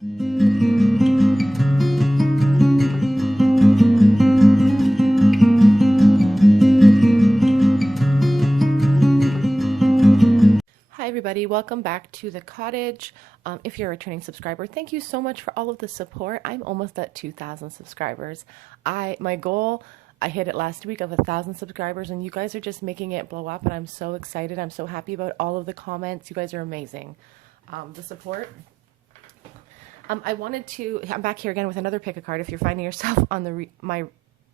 Hi everybody, welcome back to the cottage. If you're a returning subscriber, thank you so much for all of the support. I'm almost at 2,000 subscribers. My goal, I hit it last week of 1,000 subscribers, and you guys are just making it blow up, and I'm so excited. I'm so happy about all of the comments. You guys are amazing. The support. I'm back here again with another pick a card. If you're finding yourself on my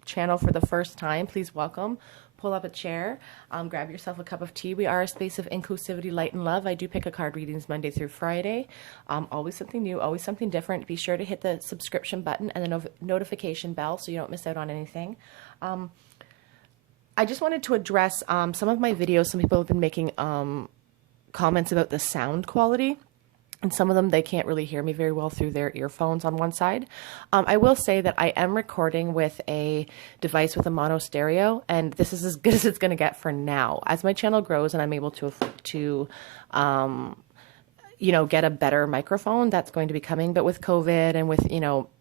channel for the first time, please welcome. Pull up a chair, grab yourself a cup of tea. We are a space of inclusivity, light, and love. I do pick a card readings Monday through Friday. Always something new, always something different. Be sure to hit the subscription button and the notification bell so you don't miss out on anything. I just wanted to address some of my videos. Some people have been making comments about the sound quality. And some of them, they can't really hear me very well through their earphones on one side. I will say that I am recording with a device with a mono stereo, and this is as good as it's going to get for now. As my channel grows and I'm able to get a better microphone, that's going to be coming. But with COVID and with,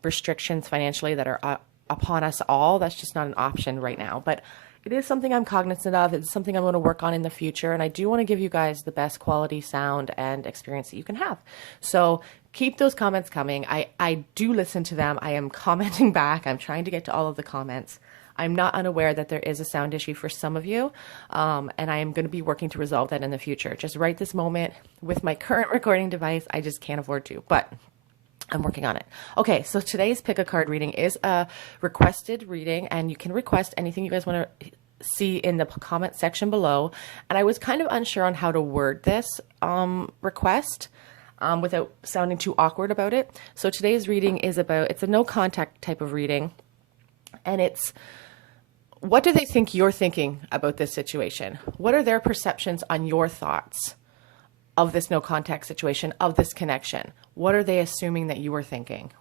restrictions financially that are upon us all, that's just not an option right now. But it is something I'm cognizant of. It's something I'm going to work on in the future. And I do want to give you guys the best quality sound and experience that you can have. So keep those comments coming. I do listen to them. I am commenting back. I'm trying to get to all of the comments. I'm not unaware that there is a sound issue for some of you. And I am going to be working to resolve that in the future. Just right this moment with my current recording device, I just can't afford to. But I'm working on it. Okay, so today's pick a card reading is a requested reading, and you can request anything you guys want to see in the comment section below. And I was kind of unsure on how to word this request without sounding too awkward about it. So today's reading is it's a no contact type of reading, and it's what do they think you're thinking about this situation? What are their perceptions on your thoughts of this no contact situation, of this connection? What are they assuming that you are thinking?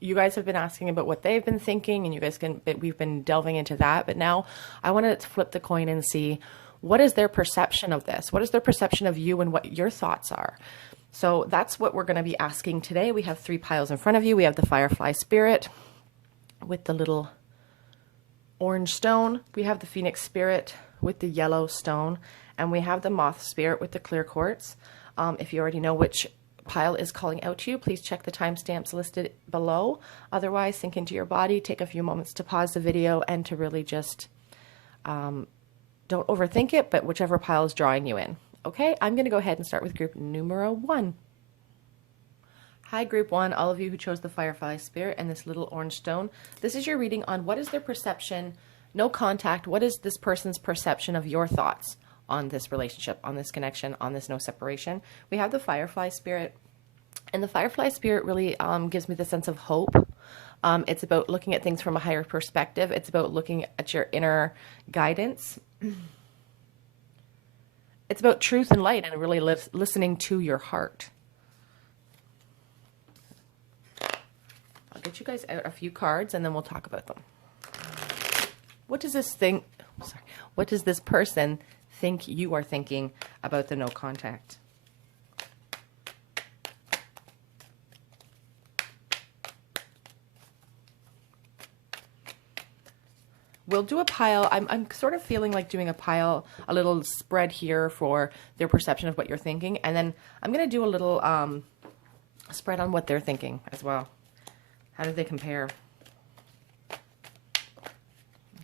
You guys have been asking about what they've been thinking, and we've been delving into that. But now I want to flip the coin and see what is their perception of this? What is their perception of you and what your thoughts are? So that's what we're going to be asking today. We have 3 piles in front of you. We have the Firefly Spirit with the little orange stone. We have the Phoenix Spirit with the yellow stone. And we have the Moth Spirit with the clear quartz. If you already know which pile is calling out to you, please check the timestamps listed below. Otherwise, sink into your body, take a few moments to pause the video and to really just don't overthink it, but whichever pile is drawing you in. Okay, I'm going to go ahead and start with group numero 1. Hi, group 1, all of you who chose the Firefly Spirit and this little orange stone. This is your reading on what is their perception, no contact, what is this person's perception of your thoughts on this relationship, on this connection, on this no separation. We have the Firefly Spirit, and the Firefly Spirit really gives me the sense of hope. It's about looking at things from a higher perspective. It's about looking at your inner guidance. It's about truth and light and really listening to your heart. I'll get you guys out a few cards and then we'll talk about them. What does this person think you are thinking about the no contact? We'll do a pile. I'm sort of feeling like doing a pile, a little spread here for their perception of what you're thinking, and then I'm going to do a little spread on what they're thinking as well. How do they compare?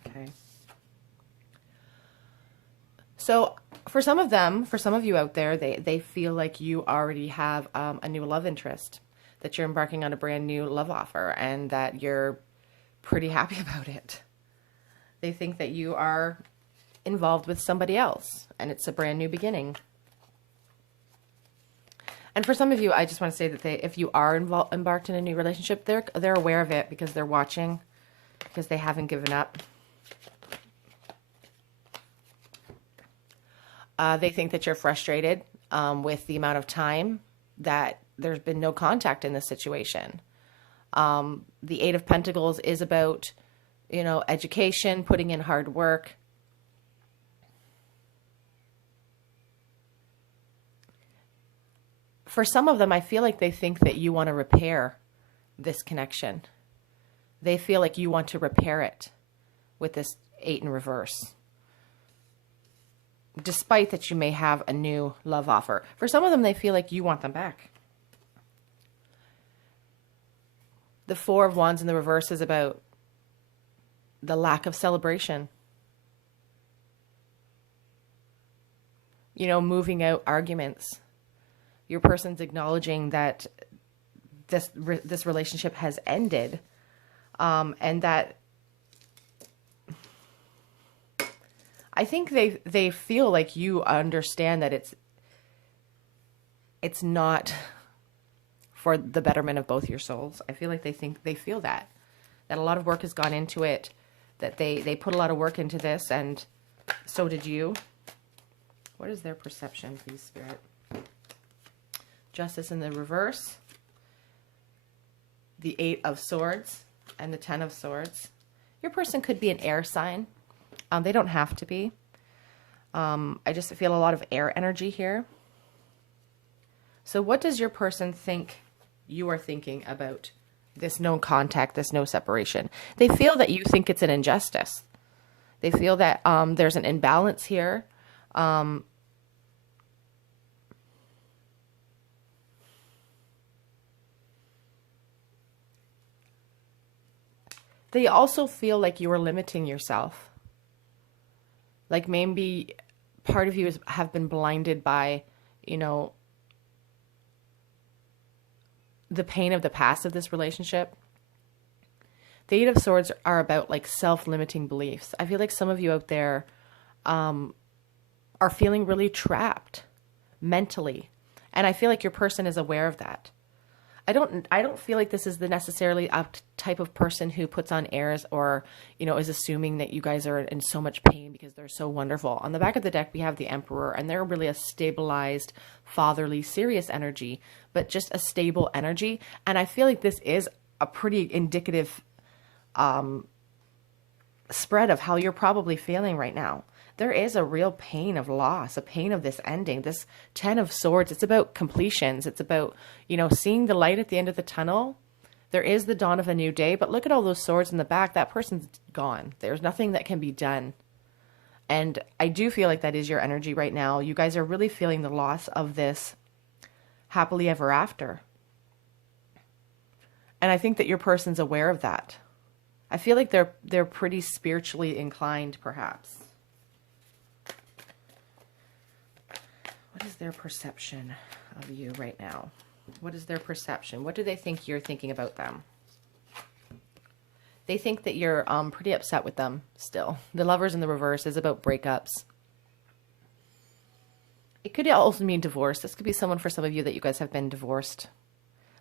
Okay. So for some of them, for some of you out there, they feel like you already have a new love interest, that you're embarking on a brand new love offer and that you're pretty happy about it. They think that you are involved with somebody else and it's a brand new beginning. And for some of you, I just want to say that if you are embarked in a new relationship, they're aware of it because they're watching, because they haven't given up. They think that you're frustrated with the amount of time that there's been no contact in this situation. The Eight of Pentacles is about, education, putting in hard work. For some of them, I feel like they think that you want to repair this connection. They feel like you want to repair it with this 8 in reverse, despite that you may have a new love offer. For some of them, they feel like you want them back. The 4 of Wands in the reverse is about the lack of celebration. You know, moving out arguments. Your person's acknowledging that this relationship has ended, and that I think they feel like you understand that it's not for the betterment of both your souls. I feel like they feel that a lot of work has gone into it, that they put a lot of work into this, and so did you. What is their perception, please, Spirit? Justice in the reverse, the 8 of Swords, and the 10 of Swords. Your person could be an air sign. They don't have to be. I just feel a lot of air energy here. So what does your person think you are thinking about this no contact, this no separation? They feel that you think it's an injustice. They feel that there's an imbalance here. They also feel like you are limiting yourself. Like maybe part of you have been blinded by, you know, the pain of the past of this relationship. The 8 of Swords are about like self-limiting beliefs. I feel like some of you out there are feeling really trapped mentally. And I feel like your person is aware of that. I don't feel like this is the necessarily a type of person who puts on airs or, you know, is assuming that you guys are in so much pain because they're so wonderful. On the back of the deck, we have the Emperor, and they're really a stabilized, fatherly, serious energy, but just a stable energy. And I feel like this is a pretty indicative spread of how you're probably feeling right now. There is a real pain of loss, a pain of this ending. This 10 of Swords, it's about completions. It's about, you know, seeing the light at the end of the tunnel. There is the dawn of a new day, but look at all those swords in the back. That person's gone. There's nothing that can be done. And I do feel like that is your energy right now. You guys are really feeling the loss of this happily ever after. And I think that your person's aware of that. I feel like they're pretty spiritually inclined, perhaps. What is their perception of you right now? What is their perception? What do they think you're thinking about them? They think that you're pretty upset with them still. The Lovers in the reverse is about breakups. It could also mean divorce. This could be someone for some of you that you guys have been divorced.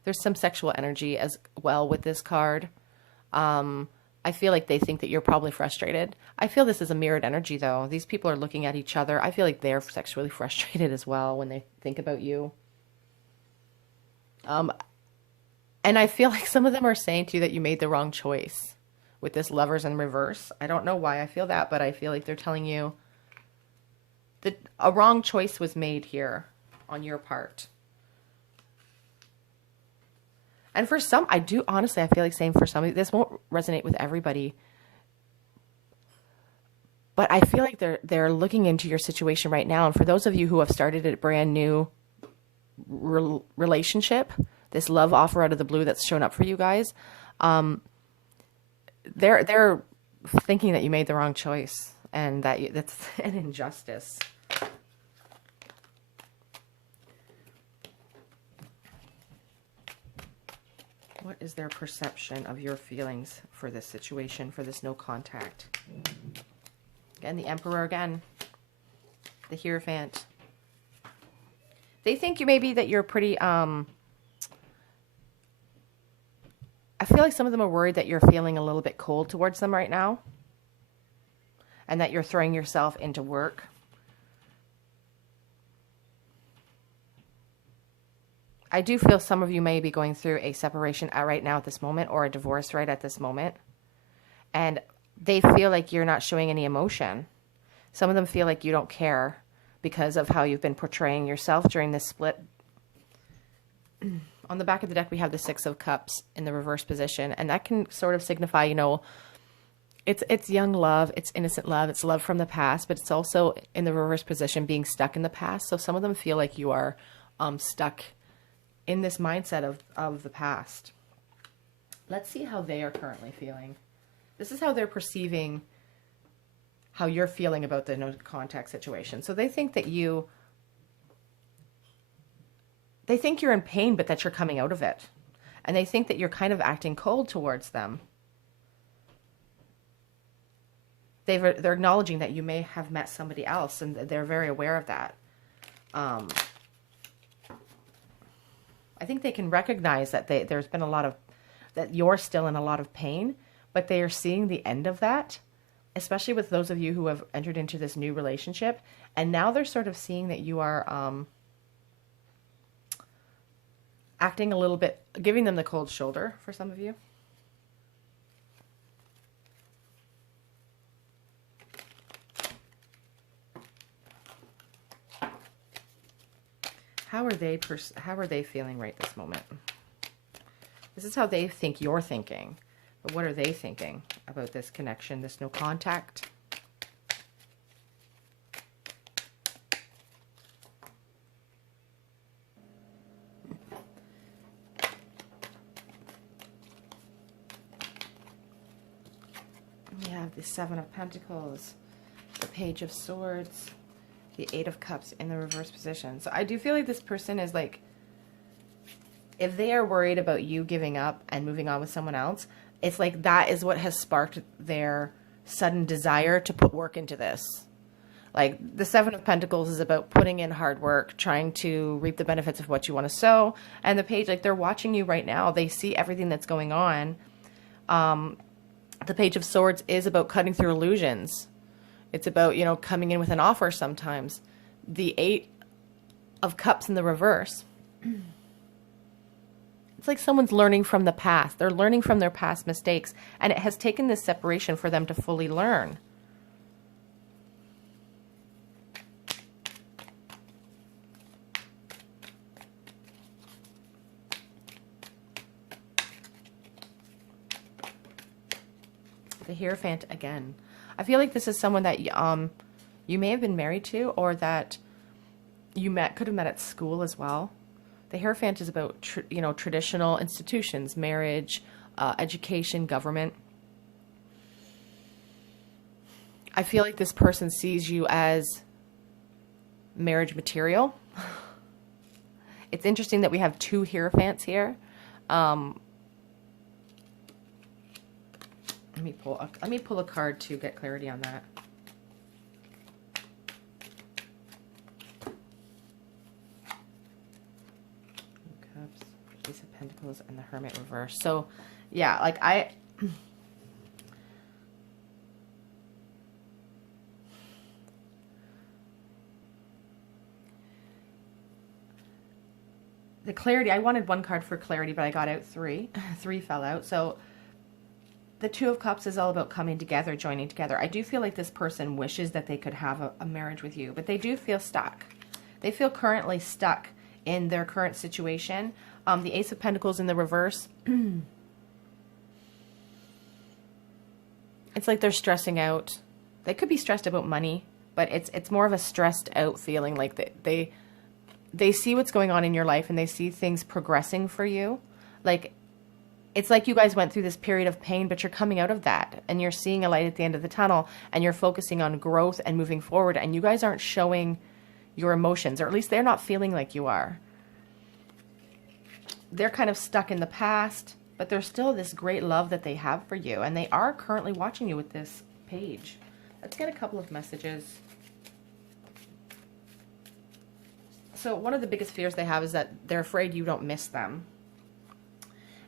There's some sexual energy as well with this card. I feel like they think that you're probably frustrated. I feel this is a mirrored energy, though. These people are looking at each other. I feel like they're sexually frustrated as well when they think about you. And I feel like some of them are saying to you that you made the wrong choice with this Lovers in reverse. I don't know why I feel that, but I feel like they're telling you that a wrong choice was made here on your part. And for some, I feel like saying for some, this won't resonate with everybody. But I feel like they're looking into your situation right now. And for those of you who have started a brand new relationship, this love offer out of the blue that's shown up for you guys, they're thinking that you made the wrong choice and that that's an injustice. What is their perception of your feelings for this situation, for this no contact? Again, the Emperor again. The Hierophant. They think you maybe that you're pretty, I feel like some of them are worried that you're feeling a little bit cold towards them right now. And that you're throwing yourself into work. I do feel some of you may be going through a separation right now at this moment, or a divorce right at this moment. And they feel like you're not showing any emotion. Some of them feel like you don't care because of how you've been portraying yourself during this split. on the back of the deck, we have the Six of Cups in the reverse position. And that can sort of signify, you know, it's young love, it's innocent love, it's love from the past, but it's also in the reverse position being stuck in the past. So some of them feel like you are stuck in this mindset of the past. Let's see how they are currently feeling. This is how they're perceiving how you're feeling about the no contact situation. So they think that they think you're in pain, but that you're coming out of it. And they think that you're kind of acting cold towards them. They're acknowledging that you may have met somebody else, and they're very aware of that. I think they can recognize that there's been that you're still in a lot of pain, but they are seeing the end of that, especially with those of you who have entered into this new relationship. And now they're sort of seeing that you are acting a little bit, giving them the cold shoulder for some of you. How are they feeling right this moment? This is how they think you're thinking. But what are they thinking about this connection, this no contact? We have the Seven of Pentacles, the Page of Swords, the Eight of Cups in the reverse position. So I do feel like this person is like, if they are worried about you giving up and moving on with someone else, it's like that is what has sparked their sudden desire to put work into this. Like the Seven of Pentacles is about putting in hard work, trying to reap the benefits of what you want to sow. And the Page, like they're watching you right now. They see everything that's going on. The Page of Swords is about cutting through illusions. It's about, you know, coming in with an offer sometimes. The Eight of Cups in the reverse. It's like someone's learning from the past. They're learning from their past mistakes. And it has taken this separation for them to fully learn. The Hierophant again. I feel like this is someone that you may have been married to, or that you could have met at school as well. The Hierophant is about traditional institutions, marriage, education, government. I feel like this person sees you as marriage material. It's interesting that we have two Hierophants here. Let me pull a card to get clarity on that. Cups, Ace of Pentacles, and the Hermit reverse. So, yeah, like the clarity, I wanted one card for clarity, but I got out three. Three fell out. So the Two of Cups is all about coming together, joining together. I do feel like this person wishes that they could have a marriage with you, but they do feel stuck. They feel currently stuck in their current situation. The Ace of Pentacles in the reverse. It's like they're stressing out. They could be stressed about money, but it's more of a stressed out feeling. Like they see what's going on in your life and they see things progressing for you. Like, it's like you guys went through this period of pain, but you're coming out of that and you're seeing a light at the end of the tunnel and you're focusing on growth and moving forward, and you guys aren't showing your emotions, or at least they're not feeling like you are. They're kind of stuck in the past, but there's still this great love that they have for you, and they are currently watching you with this Page. Let's get a couple of messages. So one of the biggest fears they have is that they're afraid you don't miss them.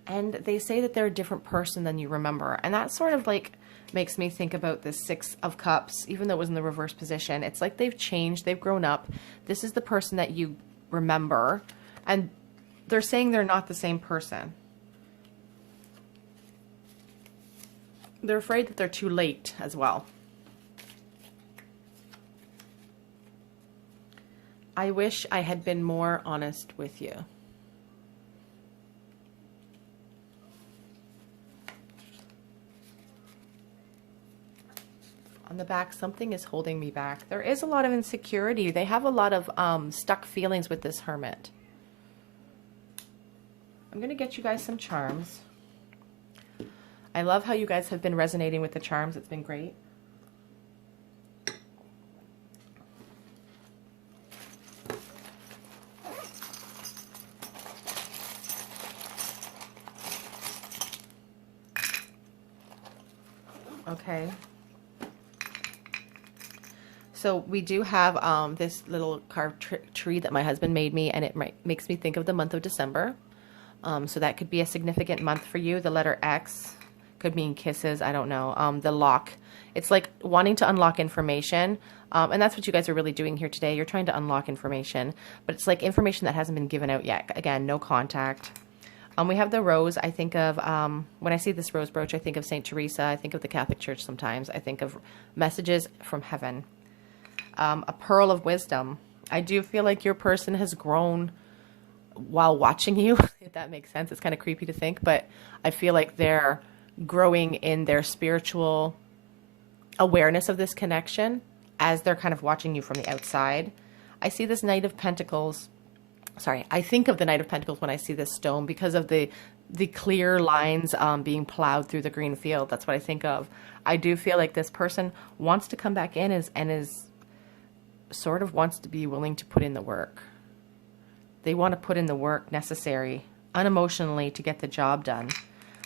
And they say that they're a different person than you remember. And that sort of like makes me think about this Six of Cups, even though it was in the reverse position. It's like they've changed, they've grown up. This is the person that you remember. And they're saying they're not the same person. They're afraid that they're too late as well. I wish I had been more honest with you. On the back, something is holding me back. There is a lot of insecurity. They have a lot of stuck feelings with this Hermit. I'm going to get you guys some charms. I love how you guys have been resonating with the charms. It's been great. Okay. So we do have this little carved tree that my husband made me, and it makes me think of the month of December. So that could be a significant month for you. The letter X could mean kisses. I don't know. The lock. It's like wanting to unlock information. And that's what you guys are really doing here today. You're trying to unlock information, but it's like information that hasn't been given out yet. Again, no contact. We have the rose. I think of, when I see this rose brooch, I think of St. Teresa. I think of the Catholic Church sometimes. I think of messages from heaven. A pearl of wisdom. I do feel like your person has grown while watching you, if that makes sense. It's kind of creepy to think, but I feel like they're growing in their spiritual awareness of this connection as they're kind of watching you from the outside. I see this Knight of Pentacles. Sorry, I think of the Knight of Pentacles when I see this stone because of the clear lines being plowed through the green field. That's what I think of. I do feel like this person wants to come back in and is sort of wants to be willing to put in the work. They want to put in the work necessary unemotionally to get the job done.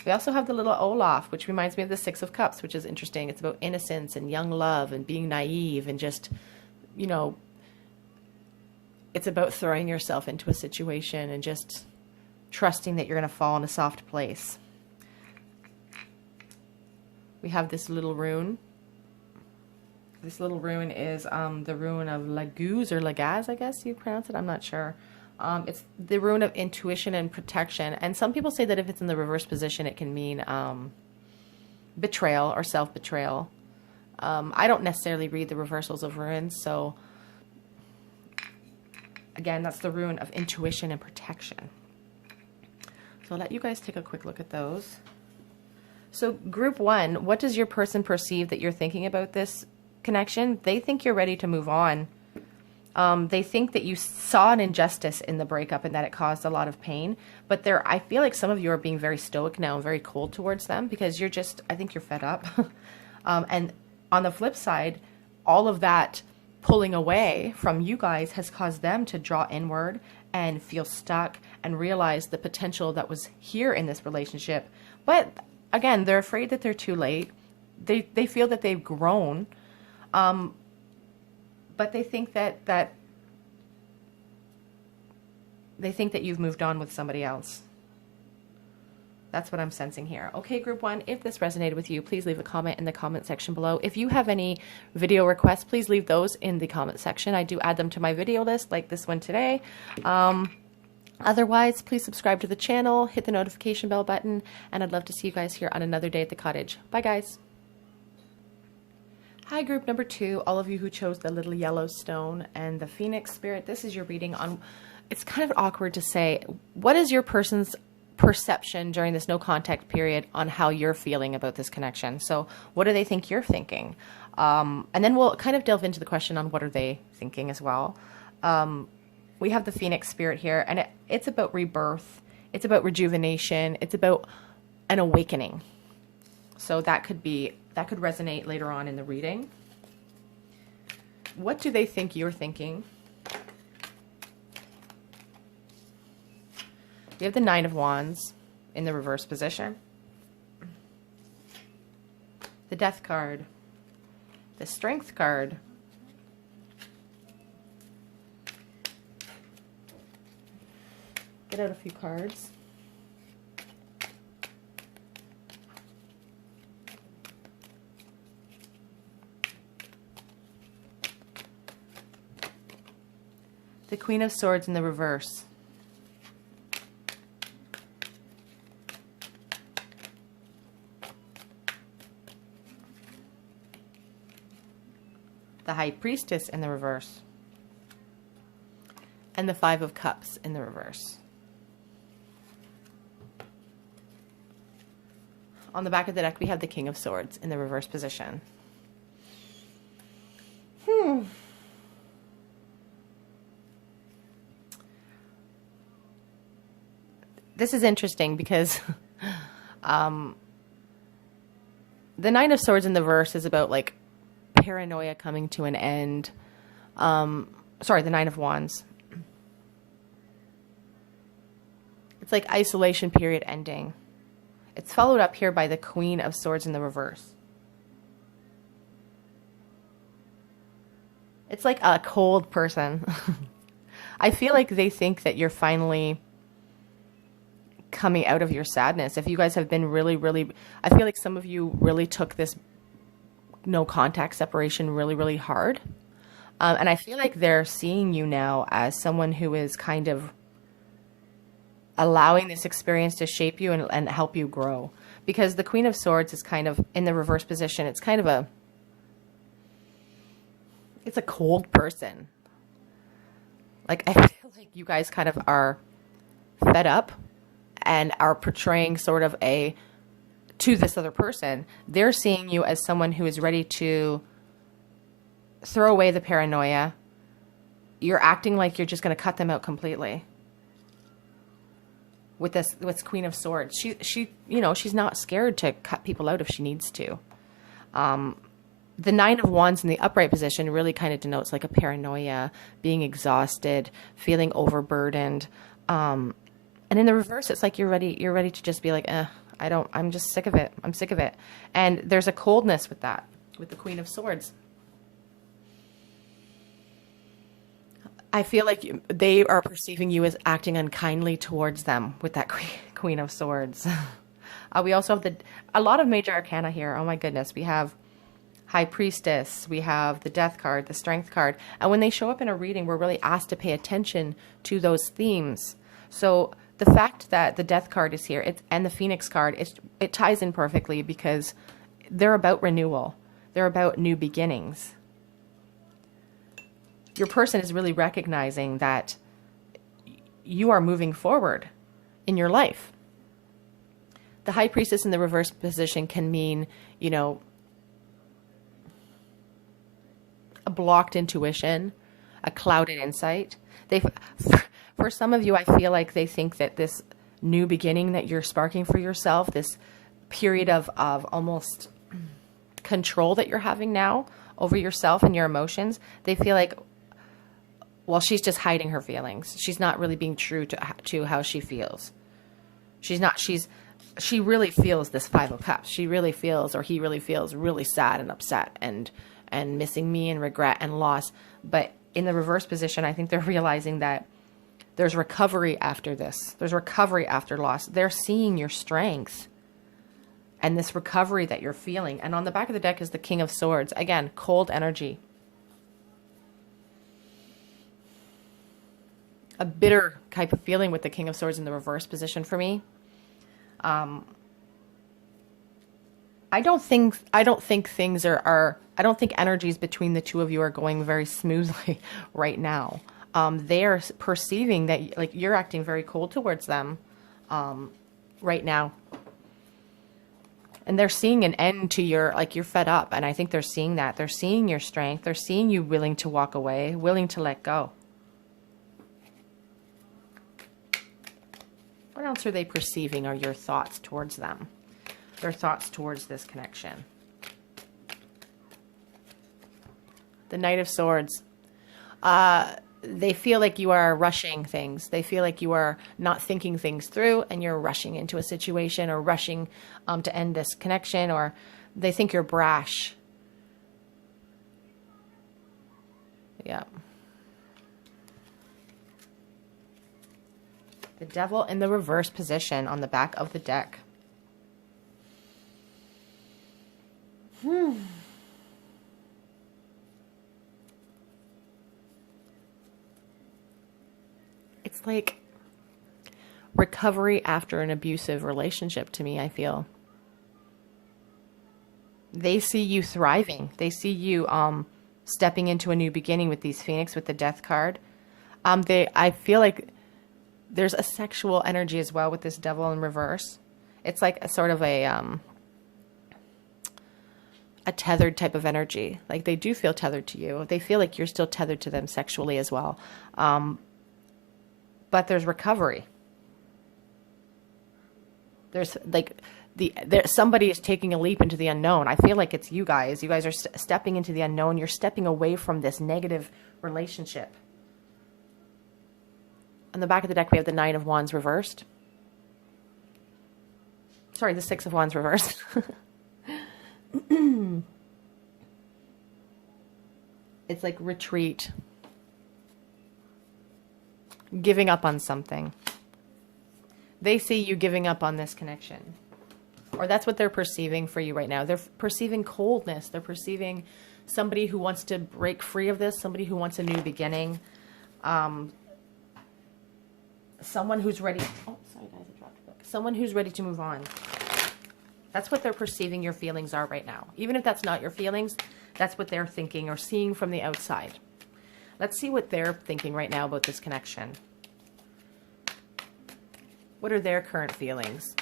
We also have the little Olaf, which reminds me of the Six of Cups, which is interesting. It's about innocence and young love and being naive and just, you know, it's about throwing yourself into a situation and just trusting that you're going to fall in a soft place. We have this little rune. This little rune is the rune of Laguz or Lagaz, I guess you pronounce it. I'm not sure. It's the rune of intuition and protection. And some people say that if it's in the reverse position, it can mean betrayal or self-betrayal. I don't necessarily read the reversals of runes, so again, that's the rune of intuition and protection. So I'll let you guys take a quick look at those. So group one, what does your person perceive that you're thinking about this connection? They think you're ready to move on. They think that you saw an injustice in the breakup and that it caused a lot of pain. But I feel like some of you are being very stoic now and very cold towards them because you're just, I think you're fed up. And on the flip side, all of that pulling away from you guys has caused them to draw inward and feel stuck and realize the potential that was here in this relationship. But again, they're afraid that they're too late. They feel that they've grown. But they think that they think that you've moved on with somebody else. That's what I'm sensing here. Okay, group one, if this resonated with you, please leave a comment in the comment section below. If you have any video requests, please leave those in the comment section. I do add them to my video list, like this one today. Otherwise, please subscribe to the channel, hit the notification bell button, and I'd love to see you guys here on another day at the cottage. Bye, guys. Hi, group number two, all of you who chose the little yellow stone and the Phoenix spirit. This is your reading on, it's kind of awkward to say, what is your person's perception during this no contact period on how you're feeling about this connection? So what do they think you're thinking? And then we'll kind of delve into the question on what are they thinking as well. We have the Phoenix spirit here, and it's about rebirth. It's about rejuvenation. It's about an awakening. So that could resonate later on in the reading. What do they think you're thinking? We have the Nine of Wands in the reverse position. The Death card. The Strength card. Get out a few cards. The Queen of Swords in the reverse. The High Priestess in the reverse. And the Five of Cups in the reverse. On the back of the deck, we have the King of Swords in the reverse position. this is interesting because the Nine of Swords in the verse is about like paranoia coming to an end. Sorry, the Nine of Wands. It's like isolation period ending. It's followed up here by the Queen of Swords in the reverse. It's like a cold person. I feel like they think that you're finally coming out of your sadness. If you guys have been really, I feel like some of you really took this no contact separation really hard. And I feel like they're seeing you now as someone who is kind of allowing this experience to shape you and help you grow. Because the Queen of Swords is kind of in the reverse position. It's kind of it's a cold person. Like, I feel like you guys kind of are fed up and are portraying sort of to this other person. They're seeing you as someone who is ready to throw away the paranoia. You're acting like you're just going to cut them out completely. With Queen of Swords, she she's not scared to cut people out if she needs to. The Nine of Wands in the upright position really kind of denotes like a paranoia, being exhausted, feeling overburdened. And in the reverse, it's like you're ready to just be like, I'm just sick of it. I'm sick of it. And there's a coldness with that, with the Queen of Swords. I feel like they are perceiving you as acting unkindly towards them with that Queen of Swords. We also have a lot of major arcana here. Oh my goodness. We have High Priestess. We have the Death card, the Strength card. And when they show up in a reading, we're really asked to pay attention to those themes. So the fact that the Death card is here and the Phoenix card, it ties in perfectly because they're about renewal. They're about new beginnings. Your person is really recognizing that you are moving forward in your life. The High Priestess in the reverse position can mean, a blocked intuition, a clouded insight. For some of you, I feel like they think that this new beginning that you're sparking for yourself, this period of almost control that you're having now over yourself and your emotions, they feel like, well, she's just hiding her feelings. She's not really being true to how she feels. She really feels this Five of Cups. She really feels, or he really feels really sad and upset and missing me and regret and loss. But in the reverse position, I think they're realizing that there's recovery after this. There's recovery after loss. They're seeing your strength and this recovery that you're feeling. And on the back of the deck is the King of Swords. Again, cold energy. A bitter type of feeling with the King of Swords in the reverse position for me. I don't think energies between the two of you are going very smoothly right now. They are perceiving that like you're acting very cold towards them right now. And they're seeing an end to you're fed up. And I think they're seeing that. They're seeing your strength. They're seeing you willing to walk away, willing to let go. What else are they perceiving are your thoughts towards them? Their thoughts towards this connection. The Knight of Swords. They feel like you are rushing things. They feel like you are not thinking things through and you're rushing into a situation or rushing to end this connection, or they think you're brash. Yeah. The Devil in the reverse position on the back of the deck. It's like recovery after an abusive relationship to me, I feel. They see you thriving. They see you stepping into a new beginning with these Phoenix, with the Death card. I feel like there's a sexual energy as well with this Devil in reverse. It's like a sort of a tethered type of energy. Like they do feel tethered to you. They feel like you're still tethered to them sexually as well. But there's recovery. There's like somebody is taking a leap into the unknown. I feel like it's you guys. You guys are stepping into the unknown. You're stepping away from this negative relationship. On the back of the deck, we have the Nine of Wands reversed. Sorry, the Six of Wands reversed. It's like retreat. Giving up on something. They see you giving up on this connection. Or that's what they're perceiving for you right now. They're perceiving coldness. They're perceiving somebody who wants to break free of this, somebody who wants a new beginning. Someone who's ready. Oh, sorry guys, I dropped the book. Someone who's ready to move on. That's what they're perceiving your feelings are right now. Even if that's not your feelings, that's what they're thinking or seeing from the outside. Let's see what they're thinking right now about this connection. What are their current feelings?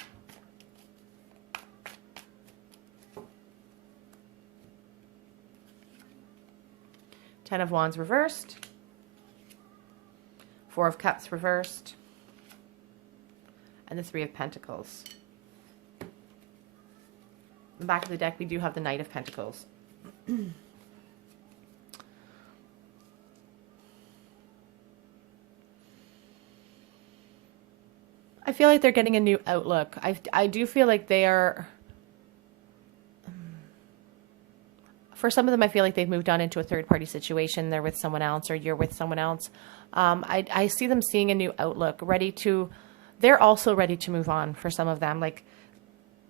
Ten of Wands reversed. Four of Cups reversed. And the Three of Pentacles. In the back of the deck, we do have the Knight of Pentacles. I feel like they're getting a new outlook. I do feel like they are... For some of them, I feel like they've moved on into a third-party situation. They're with someone else or you're with someone else. I see them seeing a new outlook, ready to... They're also ready to move on for some of them. Like,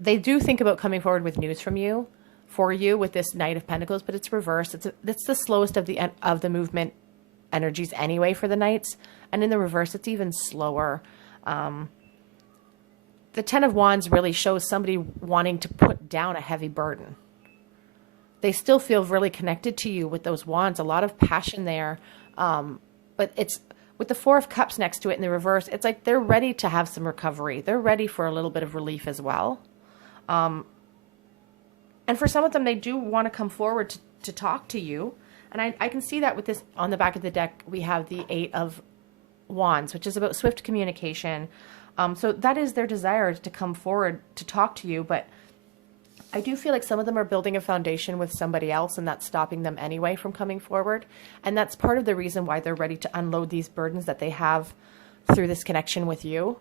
they do think about coming forward with news from you, for you, with this Knight of Pentacles, but it's reversed. It's the slowest of the movement energies anyway for the Knights. And in the reverse, it's even slower. The Ten of Wands really shows somebody wanting to put down a heavy burden. They still feel really connected to you with those wands, a lot of passion there. But it's with the Four of Cups next to it in the reverse, it's like they're ready to have some recovery. They're ready for a little bit of relief as well. And for some of them, they do want to come forward to talk to you. And I can see that with this on the back of the deck, we have the Eight of Wands, which is about swift communication. So that is their desire to come forward to talk to you. But I do feel like some of them are building a foundation with somebody else, and that's stopping them anyway from coming forward. And that's part of the reason why they're ready to unload these burdens that they have through this connection with you.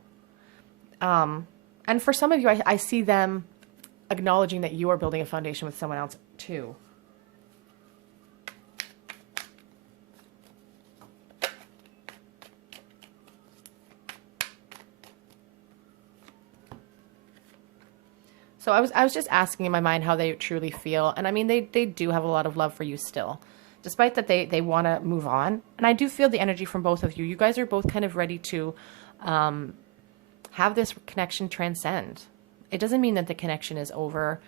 And for some of you, I see them acknowledging that you are building a foundation with someone else too. So I was just asking in my mind how they truly feel. And I mean, they do have a lot of love for you still, despite that they want to move on. And I do feel the energy from both of you. You guys are both kind of ready to have this connection transcend. It doesn't mean that the connection is over.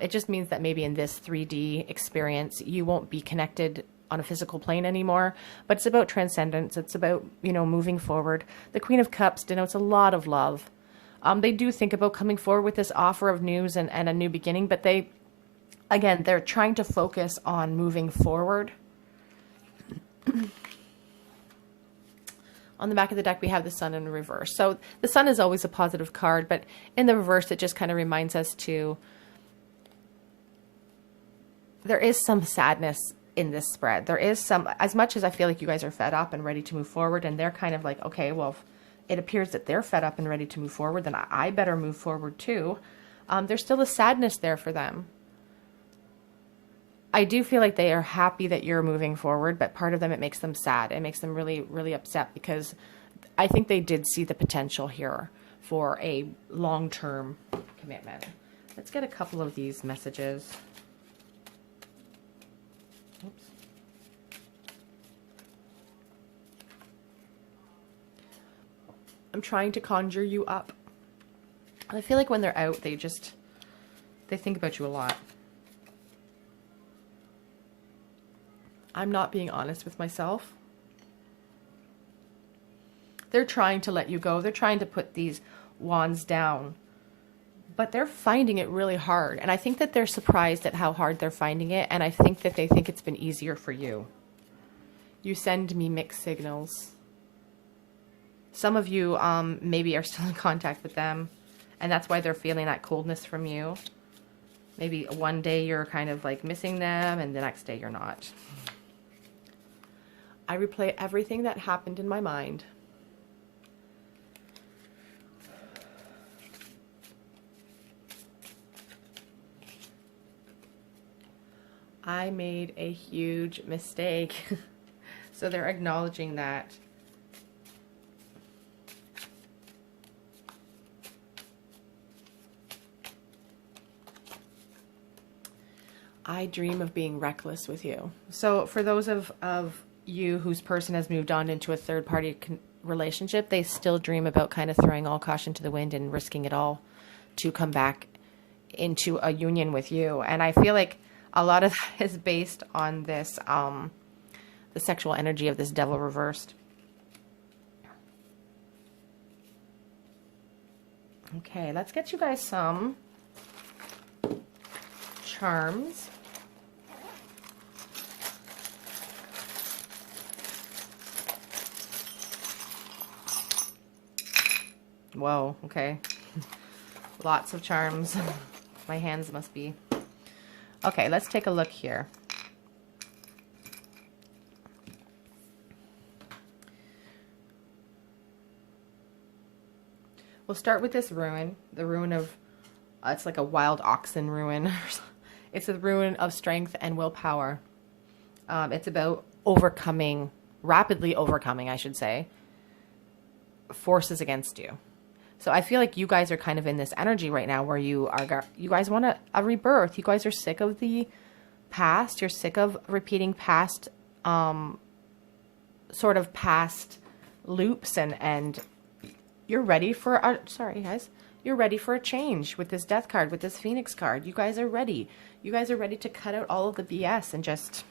It just means that maybe in this 3D experience, you won't be connected on a physical plane anymore. But it's about transcendence. It's about, you know, moving forward. The Queen of Cups denotes a lot of love. They do think about coming forward with this offer of news and a new beginning, but they're trying to focus on moving forward. On the back of the deck, we have the Sun in reverse. So the Sun is always a positive card, but in the reverse, it just kind of reminds us there is some sadness in this spread. There is some, as much as I feel like you guys are fed up and ready to move forward, and they're kind of like, okay, well, it appears that they're fed up and ready to move forward, then I better move forward too. There's still a sadness there for them. I do feel like they are happy that you're moving forward, but part of them, it makes them sad. It makes them really, really upset because I think they did see the potential here for a long-term commitment. Let's get a couple of these messages. Oops. I'm trying to conjure you up. I feel like when they're out, they think about you a lot. I'm not being honest with myself. They're trying to let you go. They're trying to put these wands down, but they're finding it really hard. And I think that they're surprised at how hard they're finding it. And I think that they think it's been easier for you. You send me mixed signals. Some of you maybe are still in contact with them. And that's why they're feeling that coldness from you. Maybe one day you're kind of like missing them and the next day you're not. I replay everything that happened in my mind. I made a huge mistake. So they're acknowledging that. I dream of being reckless with you. So for those of you whose person has moved on into a third-party relationship, they still dream about kind of throwing all caution to the wind and risking it all to come back into a union with you. And I feel like a lot of that is based on this, the sexual energy of this devil reversed. Okay, let's get you guys some charms. Whoa, okay. Lots of charms. My hands must be... Okay, let's take a look here. We'll start with this rune, the rune of, it's like a wild oxen rune. It's a rune of strength and willpower. It's about overcoming, rapidly overcoming, I should say, forces against you. So I feel like you guys are kind of in this energy right now where you guys want a rebirth. You guys are sick of the past. You're sick of repeating past, sort of past loops, and you're ready for a, sorry guys, you're ready for a change with this death card, with this Phoenix card. You guys are ready. You guys are ready to cut out all of the BS and just,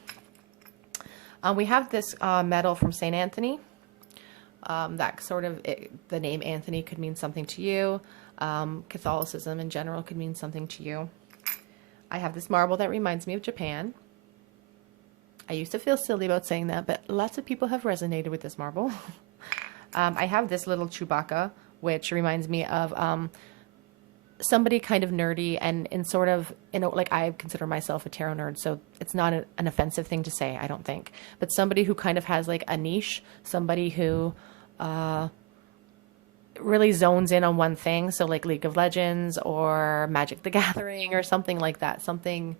we have this medal from St. Anthony. That sort of, the name Anthony could mean something to you. Catholicism in general could mean something to you. I have this marble that reminds me of Japan. I used to feel silly about saying that, but lots of people have resonated with this marble. I have this little Chewbacca, which reminds me of somebody kind of nerdy and in sort of, you know, like I consider myself a tarot nerd, so it's not an offensive thing to say, I don't think. But somebody who kind of has like a niche, somebody who really zones in on one thing, so like League of Legends or Magic the Gathering or something like that. Something,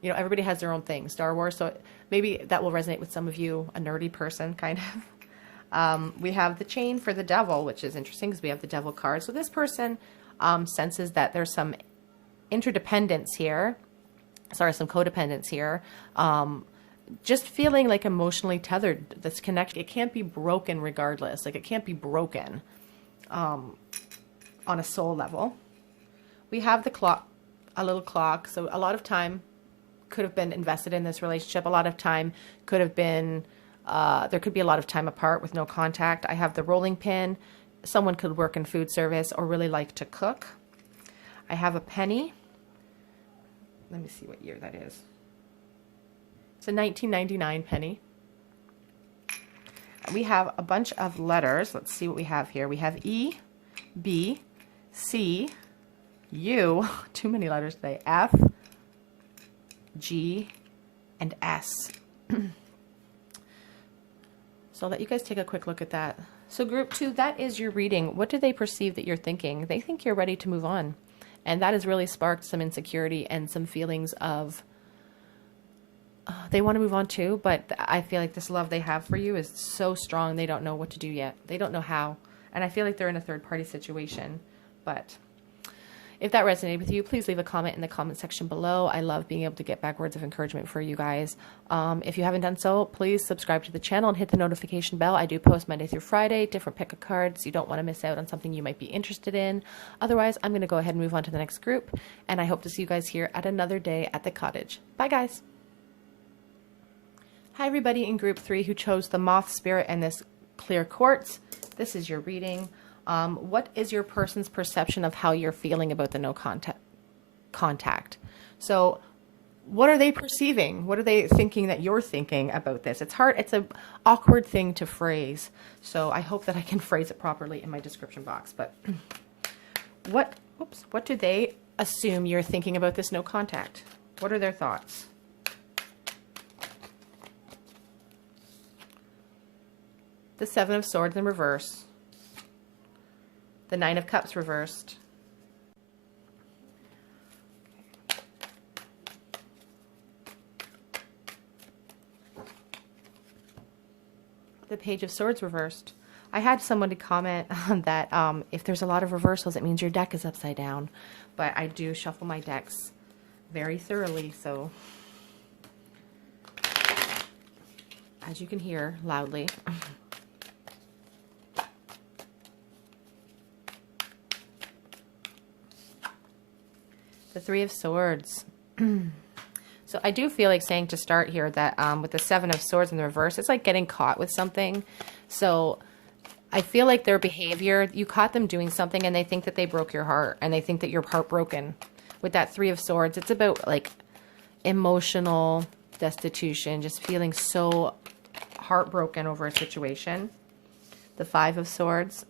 you know, everybody has their own thing. Star Wars, so maybe that will resonate with some of you, a nerdy person kind of. We have the chain for the devil, which is interesting because we have the devil card. So this person senses that there's some interdependence here, sorry, some codependence here, just feeling like emotionally tethered. This connection, it can't be broken regardless, like it can't be broken on a soul level. We have the clock, a little clock, so a lot of time could have been invested in this relationship. A lot of time could have been, there could be a lot of time apart with no contact. I have the rolling pin. Someone could work in food service or really like to cook. I have a penny. Let me see what year that is. It's a 1999 penny. And we have a bunch of letters. Let's see what we have here. We have E, B, C, U, too many letters today, F, G, and S. So I'll let you guys take a quick look at that. So group 2, that is your reading. What do they perceive that you're thinking? They think you're ready to move on. And that has really sparked some insecurity and some feelings of, they want to move on too, but I feel like this love they have for you is so strong, they don't know what to do yet. They don't know how. And I feel like they're in a third-party situation. But if that resonated with you, please leave a comment in the comment section below. I love being able to get back words of encouragement for you guys. If you haven't done so, please subscribe to the channel and hit the notification bell. I do post Monday through Friday, different pick of cards. You don't want to miss out on something you might be interested in. Otherwise, I'm going to go ahead and move on to the next group. And I hope to see you guys here at another day at the cottage. Bye, guys. Hi, everybody in group 3 who chose the moth spirit and this clear quartz. This is your reading. What is your person's perception of how you're feeling about the no contact? So what are they perceiving? What are they thinking that you're thinking about this? It's hard. It's an awkward thing to phrase. So I hope that I can phrase it properly in my description box. But what Oops. What do they assume you're thinking about this no contact? What are their thoughts? The Seven of Swords in reverse. The Nine of Cups reversed. The Page of Swords reversed. I had someone to comment on that if there's a lot of reversals, it means your deck is upside down. But I do shuffle my decks very thoroughly, so as you can hear loudly. The Three of Swords. So I do feel like saying to start here that with the Seven of Swords in the reverse, it's like getting caught with something. So I feel like their behavior, you caught them doing something and they think that they broke your heart and they think that you're heartbroken. With that Three of Swords, it's about like emotional destitution, just feeling so heartbroken over a situation. The Five of Swords.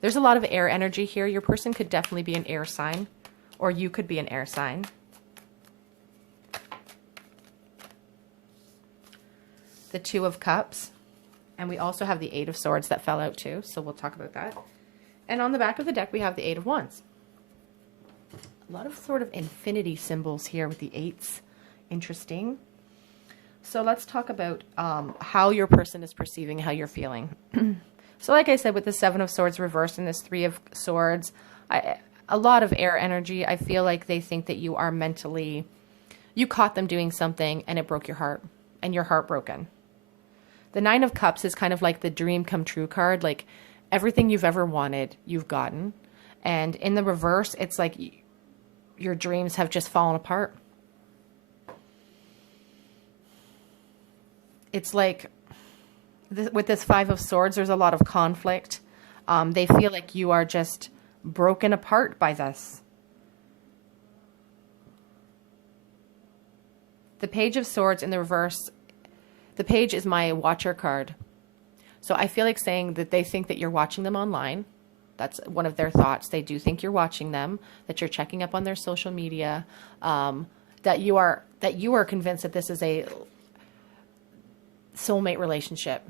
There's a lot of air energy here. Your person could definitely be an air sign, or you could be an air sign. The Two of Cups. And we also have the Eight of Swords that fell out too, so we'll talk about that. And on the back of the deck, we have the Eight of Wands. A lot of sort of infinity symbols here with the eights. Interesting. So let's talk about how your person is perceiving how you're feeling. So like I said, with the Seven of Swords reversed and this Three of Swords, a lot of air energy. I feel like they think that you are mentally, you caught them doing something and it broke your heart and you're heartbroken. The Nine of Cups is kind of like the dream come true card. Like everything you've ever wanted, you've gotten. And in the reverse, it's like your dreams have just fallen apart. It's like with this Five of Swords, there's a lot of conflict. They feel like you are just broken apart by this. The Page of Swords in the reverse, the Page is my watcher card. So I feel like saying that they think that you're watching them online. That's one of their thoughts. They do think you're watching them, that you're checking up on their social media, that you are convinced that this is a soulmate relationship.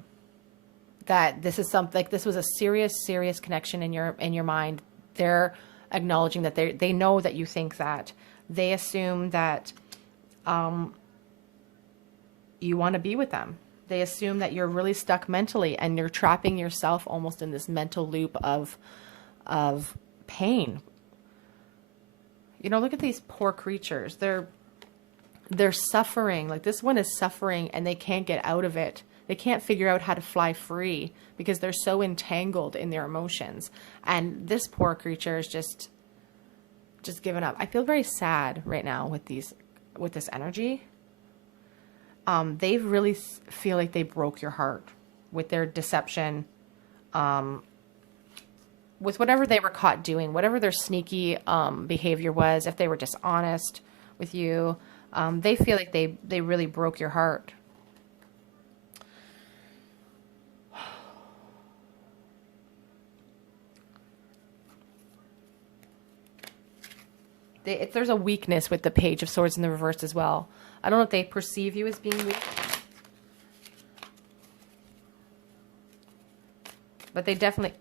That this is something, like this was a serious connection in your mind. They're acknowledging that they know that you think that. They assume that you want to be with them. They assume that you're really stuck mentally and you're trapping yourself almost in this mental loop of pain. You know, look at these poor creatures. They're suffering. Like this one is suffering and they can't get out of it. They can't figure out how to fly free because they're so entangled in their emotions. And this poor creature is just given up. I feel very sad right now with this energy. They really feel like they broke your heart with their deception, with whatever they were caught doing, whatever their sneaky behavior was. If they were dishonest with you, they feel like they really broke your heart. There's a weakness with the Page of Swords in the reverse as well. I don't know if they perceive you as being weak. But they definitely,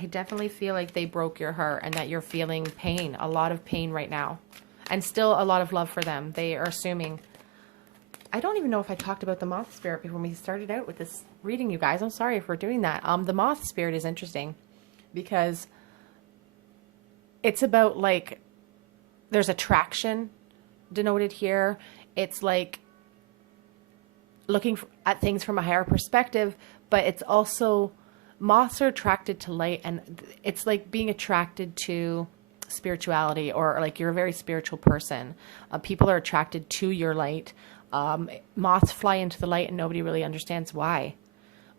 they definitely feel like they broke your heart and that you're feeling pain, a lot of pain right now. And still a lot of love for them. They are assuming. I don't even know if I talked about the moth spirit before we started out with this reading, you guys. I'm sorry for doing that. The moth spirit is interesting because it's about like, there's attraction denoted here. It's like looking at things from a higher perspective, but it's also, moths are attracted to light, and it's like being attracted to spirituality, or like you're a very spiritual person. People are attracted to your light. Moths fly into the light and nobody really understands why,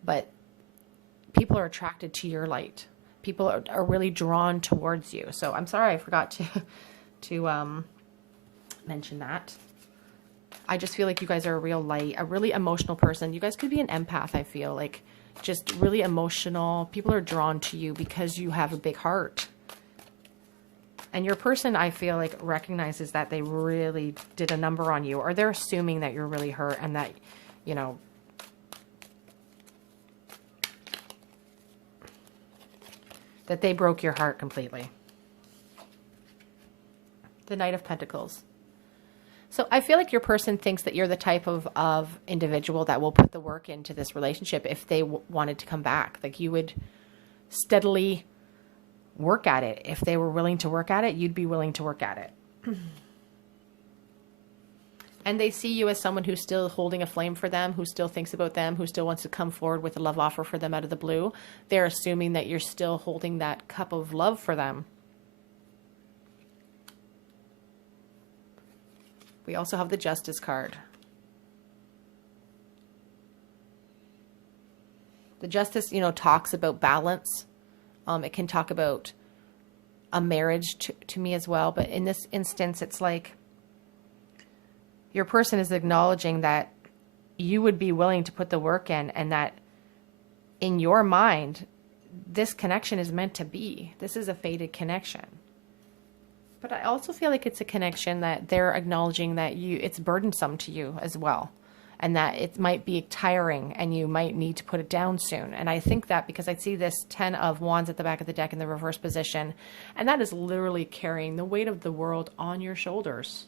but people are attracted to your light. People are really drawn towards you. So I'm sorry I forgot to mention that. I just feel like you guys are a real light, a really emotional person. You guys could be an empath, I feel. Like just really emotional. People are drawn to you because you have a big heart. And your person, I feel like, recognizes that they really did a number on you, or they're assuming that you're really hurt and that, you know, that they broke your heart completely. The Knight of Pentacles. So I feel like your person thinks that you're the type of individual that will put the work into this relationship if they wanted to come back. Like, you would steadily work at it. If they were willing to work at it, you'd be willing to work at it. And they see you as someone who's still holding a flame for them, who still thinks about them, who still wants to come forward with a love offer for them out of the blue. They're assuming that you're still holding that cup of love for them. We also have the Justice card. The Justice, you know, talks about balance. It can talk about a marriage to me as well. But in this instance, it's like your person is acknowledging that you would be willing to put the work in, and that in your mind, this connection is meant to be. This is a fated connection. But I also feel like it's a connection that they're acknowledging that it's burdensome to you as well, and that it might be tiring and you might need to put it down soon. And I think that because I see this 10 of Wands at the back of the deck in the reverse position, and that is literally carrying the weight of the world on your shoulders.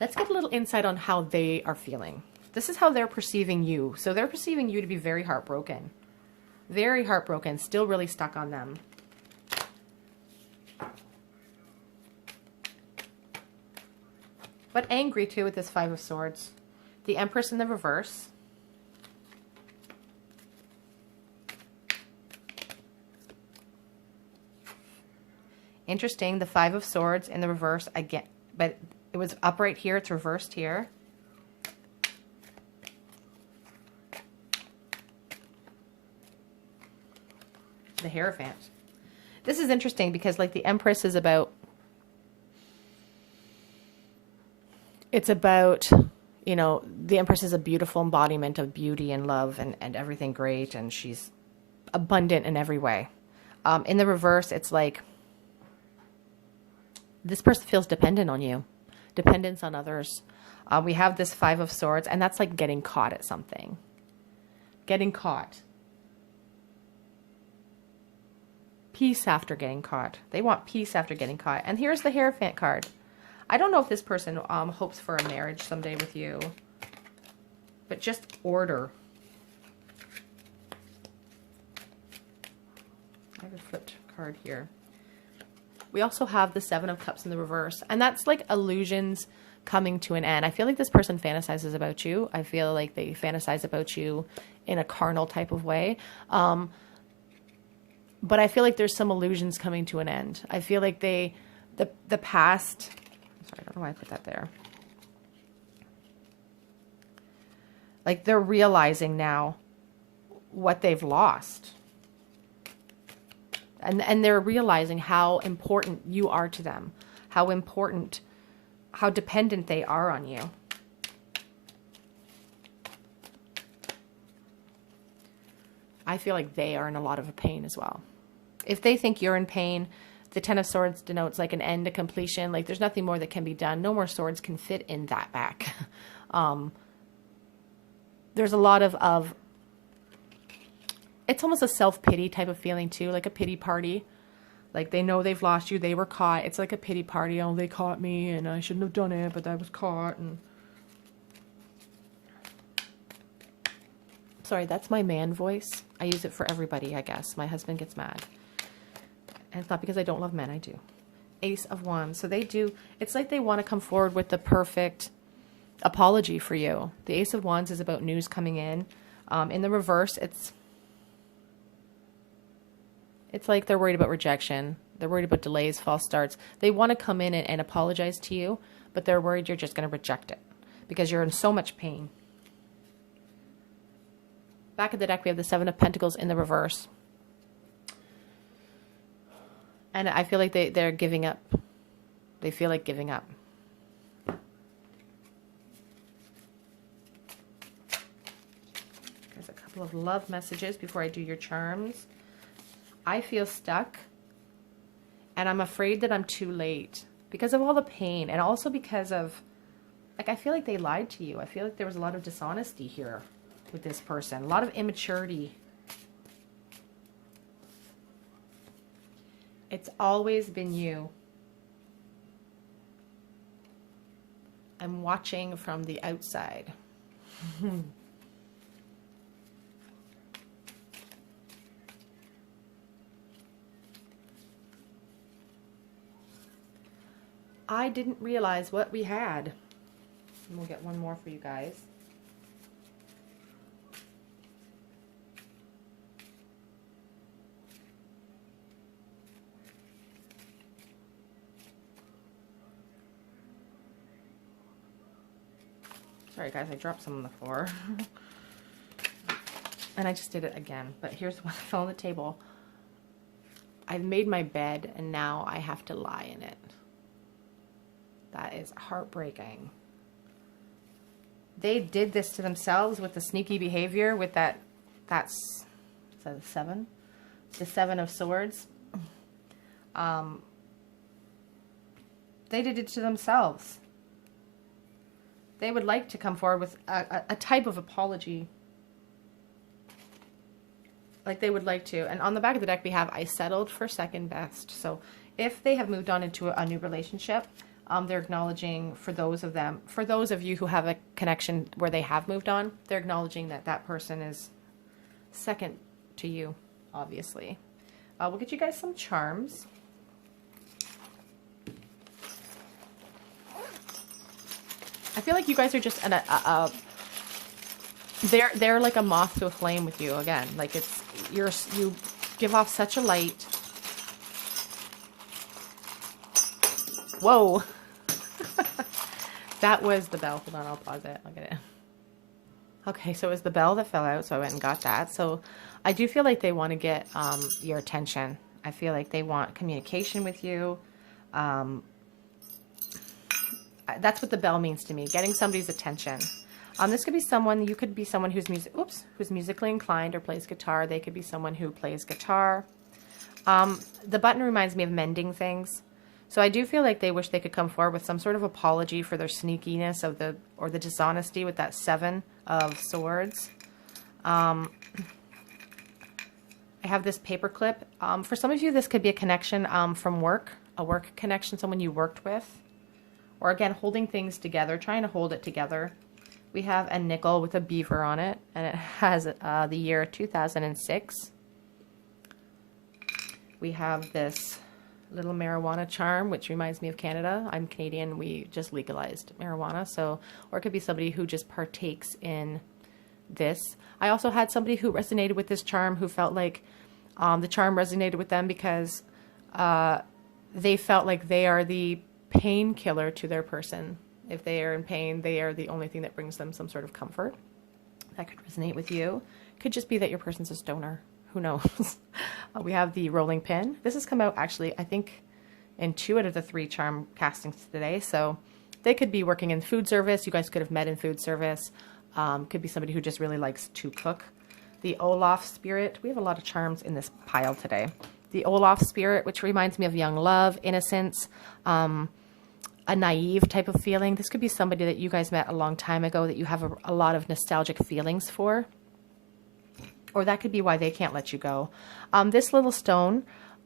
Let's get a little insight on how they are feeling. This is how they're perceiving you. So they're perceiving you to be very heartbroken. Very heartbroken, still really stuck on them. But angry too with this Five of Swords. The Empress in the reverse. Interesting, the Five of Swords in the reverse again, but it was upright here, it's reversed here. The Hierophant. This is interesting because, like, the Empress is about, it's about, you know, the Empress is a beautiful embodiment of beauty and love and everything great, and she's abundant in every way. In the reverse, it's like this person feels dependent on you. Dependence on others. We have this Five of Swords, and that's like getting caught at something. Getting caught. Peace after getting caught. They want peace after getting caught. And here's the Hierophant card. I don't know if this person hopes for a marriage someday with you, but just order. I have a flipped card here. We also have the Seven of Cups in the reverse, and that's like illusions coming to an end. I feel like this person fantasizes about you. I feel like they fantasize about you in a carnal type of way. But I feel like there's some illusions coming to an end. I feel like the past, sorry, I don't know why I put that there. Like, they're realizing now what they've lost. And they're realizing how important you are to them, how important, how dependent they are on you. I feel like they are in a lot of pain as well. If they think you're in pain, the Ten of Swords denotes like an end to completion. Like, there's nothing more that can be done. No more swords can fit in that back. There's a lot of it's almost a self-pity type of feeling too, like a pity party. Like, they know they've lost you, they were caught. It's like a pity party. Oh, they caught me and I shouldn't have done it, but I was caught. And sorry, that's my man voice. I use it for everybody, I guess. My husband gets mad. And it's not because I don't love men, I do. Ace of Wands. So they do, it's like they want to come forward with the perfect apology for you. The Ace of Wands is about news coming in. In the reverse, it's like they're worried about rejection. They're worried about delays, false starts. They want to come in and apologize to you, but they're worried you're just going to reject it because you're in so much pain. Back of the deck, we have the Seven of Pentacles in the reverse. And I feel like they're giving up. They feel like giving up. couple of love messages before I do your charms. I feel stuck, and I'm afraid that I'm too late because of all the pain, and also because of, like, I feel like they lied to you. I feel like there was a lot of dishonesty here with this person, a lot of immaturity. It's always been you. I'm watching from the outside. I didn't realize what we had. And we'll get one more for you guys. Sorry guys, I dropped some on the floor. And I just did it again. But here's what fell on the table. I've made my bed and now I have to lie in it. That is heartbreaking. They did this to themselves with the sneaky behavior with that's, is that a 7? The 7 of Swords. They did it to themselves. They would like to come forward with a type of apology. Like they would like to. And on the back of the deck we have, I settled for second best. So if they have moved on into a new relationship, they're acknowledging, for those of you who have a connection where they have moved on, they're acknowledging that that person is second to you, obviously. We'll get you guys some charms. I feel like you guys are just they're like a moth to a flame with you again. Like you give off such a light. Whoa. That was the bell. Hold on, I'll pause it. I'll get it. Okay, so it was the bell that fell out, so I went and got that. So I do feel like they want to get your attention. I feel like they want communication with you. That's what the bell means to me, getting somebody's attention. This could be someone, you could be someone who's who's musically inclined or plays guitar. They could be someone who plays guitar. The button reminds me of mending things. So I do feel like they wish they could come forward with some sort of apology for their sneakiness or the dishonesty with that 7 of Swords. I have this paper clip. For some of you, this could be a connection from work, a work connection, someone you worked with. Or again, holding things together, trying to hold it together. We have a nickel with a beaver on it, and it has the year 2006. We have this little marijuana charm, which reminds me of Canada. I'm Canadian. We just legalized marijuana. So, or it could be somebody who just partakes in this. I also had somebody who resonated with this charm, who felt like the charm resonated with them because they felt like they are the painkiller to their person. If they are in pain, they are the only thing that brings them some sort of comfort. That could resonate with you. Could just be that your person's a stoner. Who knows? We have the rolling pin. This has come out actually, I think, in 2 out of the 3 charm castings today. So they could be working in food service. You guys could have met in food service. Could be somebody who just really likes to cook. The Olaf spirit. We have a lot of charms in this pile today. The Olaf spirit, which reminds me of young love, innocence, a naive type of feeling. This could be somebody that you guys met a long time ago that you have a lot of nostalgic feelings for. Or that could be why they can't let you go. This little stone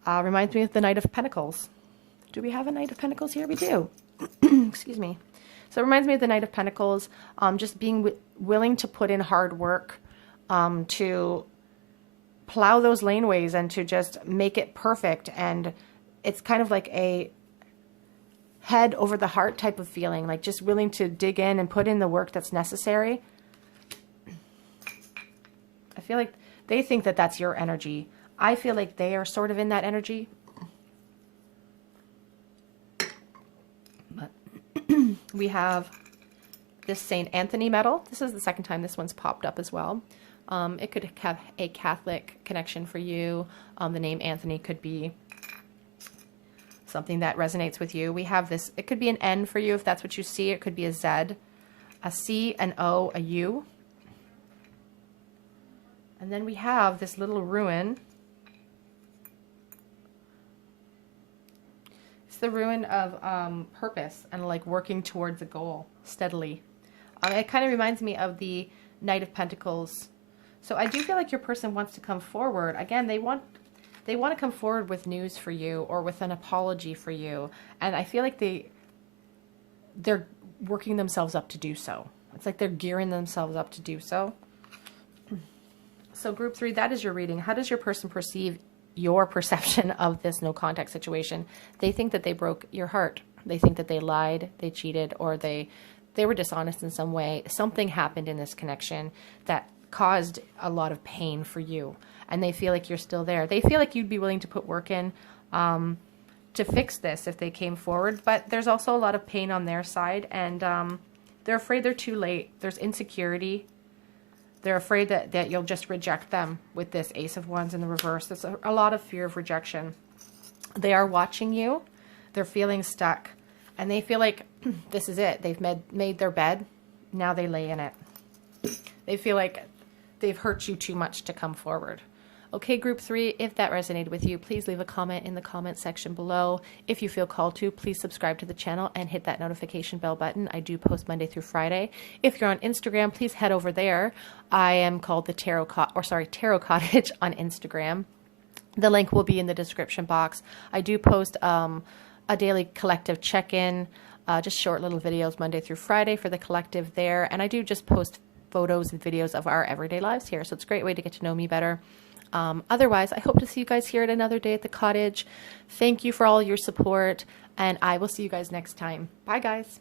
reminds me of the Knight of Pentacles. Do we have a Knight of Pentacles here? We do. Excuse me. So it reminds me of the Knight of Pentacles. Just being willing to put in hard work to plow those laneways and to just make it perfect. And it's kind of like a head over the heart type of feeling, like just willing to dig in and put in the work that's necessary. I feel like they think that that's your energy. I feel like they are sort of in that energy. But we have this St. Anthony medal. This is the second time this one's popped up as well. It could have a Catholic connection for you. The name Anthony could be something that resonates with you. We have this, it could be an N for you if that's what you see. It could be a Z, a C, an O, a U. And then we have this little ruin. It's the ruin of purpose and like working towards a goal steadily. It kind of reminds me of the Knight of Pentacles. So I do feel like your person wants to come forward. Again, they want to come forward with news for you or with an apology for you. And I feel like they're working themselves up to do so. It's like they're gearing themselves up to do so. So group 3, that is your reading. How does your person perceive your perception of this no contact situation? They think that they broke your heart. They think that they lied, they cheated, or they were dishonest in some way. Something happened in this connection that caused a lot of pain for you. And they feel like you're still there. They feel like you'd be willing to put work in to fix this if they came forward. But there's also a lot of pain on their side. And they're afraid they're too late. There's insecurity. They're afraid that you'll just reject them with this Ace of Wands in the reverse. There's a lot of fear of rejection. They are watching you. They're feeling stuck. And they feel like this is it. They've made their bed. Now they lay in it. They feel like they've hurt you too much to come forward. Okay, group 3, if that resonated with you, please leave a comment in the comment section below. If you feel called to, please subscribe to the channel and hit that notification bell button. I do post Monday through Friday. If you're on Instagram, please head over there. I am called the Tarot Cottage on Instagram. The link will be in the description box. I do post a daily collective check-in, just short little videos Monday through Friday for the collective there. And I do just post photos and videos of our everyday lives here. So it's a great way to get to know me better. Otherwise, I hope to see you guys here at another day at the cottage. Thank you for all your support, and I will see you guys next time. Bye, guys.